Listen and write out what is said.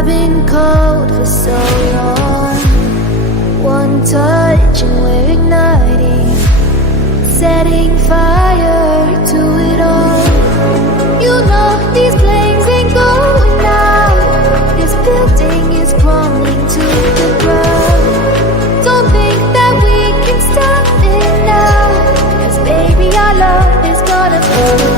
I've been cold for so long. One touch and we're igniting, setting fire to it all. You know these flames ain't going out. This building is crumbling to the ground. Don't think that we can stop it now, 'cause baby our love is gonna burn.